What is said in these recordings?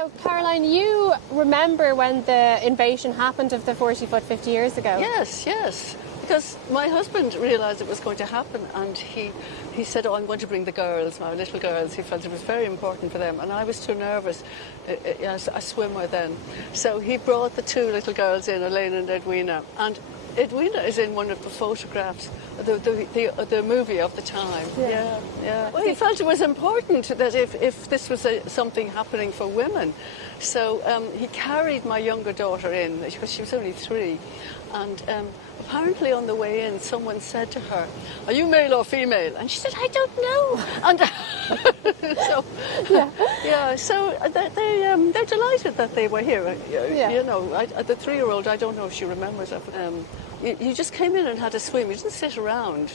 So, Caroline, you remember when the invasion happened of the 40 Foot 50 years ago? Yes, yes. Because my husband realised it was going to happen, and he said, "Oh, I'm going to bring the girls, my little girls." He felt it was very important for them, and I was too nervous, as a swimmer then. So he brought the two little girls in, Elaine and Edwina, and Edwina is in one of the photographs, the movie of the time. Yeah. Well, he felt it was important that if this was something happening for women, so he carried my younger daughter in because she was only 3, and apparently on the way in, someone said to her, "Are you male or female?" And she said, "I don't know." And so, so they're delighted that they were here. You know, the 3-year-old, I don't know if she remembers it. You just came in and had a swim. You didn't sit around.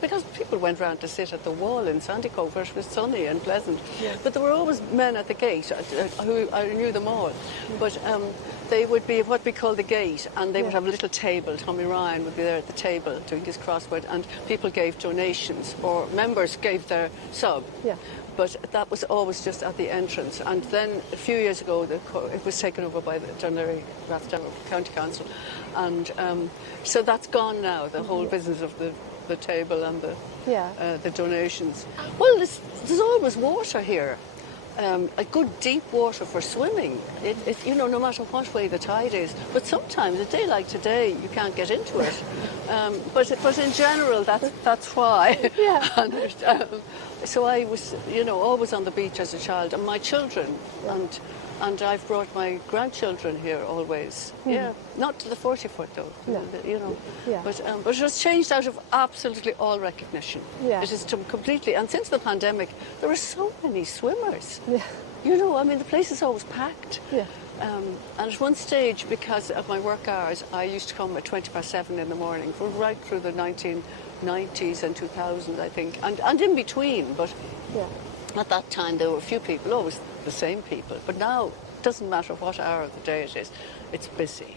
Because people went round to sit at the wall in Sandycove, where it was sunny and pleasant. Yeah. But there were always men at the gate who I knew them all. But they would be what we call the gate, and they would have a little table. Tommy Ryan would be there at the table doing his crossword, and people gave donations, or members gave their sub. Yeah. But that was always just at the entrance. And then a few years ago, it was taken over by the Rathdown County Council. And so that's gone now, the whole business of the table and the donations. Well, there's always water here. A good deep water for swimming. You know, no matter what way the tide is. But sometimes, a day like today, you can't get into it. But in general, that's why. Yeah. And, so I was, you know, always on the beach as a child, and my children, and I've brought my grandchildren here always. Yeah, not to the 40 Foot though. No. You know. Yeah. But it was changed out of absolutely all recognition. Yeah. It is completely. And since the pandemic, there are so many swimmers. Yeah. You know, I mean, the place is always packed. Yeah. And at one stage, because of my work hours, I used to come at 7:20 in the morning, right through the 1990s and 2000, I think, and in between. But at that time, there were a few people, always the same people. But now, it doesn't matter what hour of the day it is, it's busy.